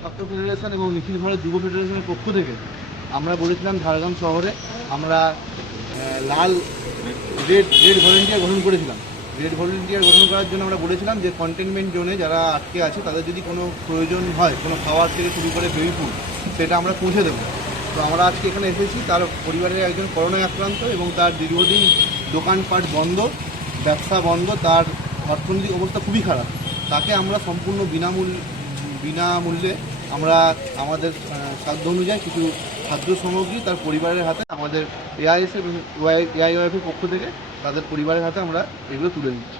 ছাত্র ফেডারেশন এবং নিখিল ভারত যুব ফেডারেশনের পক্ষ থেকে আমরা বলেছিলাম ঝাড়গ্রাম শহরে আমরা লাল রেড ভলেন্টিয়ার গঠন করেছিলাম। রেড ভলেন্টিয়ার গঠন করার জন্য আমরা বলেছিলাম যে কন্টেনমেন্ট জোনে যারা আটকে আছে তাদের যদি কোনো প্রয়োজন হয়, কোনো খাবার থেকে শুরু করে বেবি ফুড, সেটা আমরা পৌঁছে দেবো। তো আমরা আজকে এখানে এসেছি, তার পরিবারের একজন করোনায় আক্রান্ত এবং তার দীর্ঘদিন দোকানপাট বন্ধ, ব্যবসা বন্ধ, তার অর্থনৈতিক অবস্থা খুবই খারাপ। তাকে আমরা সম্পূর্ণ বিনামূল্যে আমরা আমাদের সাধ্য অনুযায়ী কিছু খাদ্য সামগ্রী তার পরিবারের হাতে, আমাদের এআইএস এবং এআইওএফের পক্ষ থেকে তাদের পরিবারের হাতে আমরা এগুলো তুলে দিচ্ছি।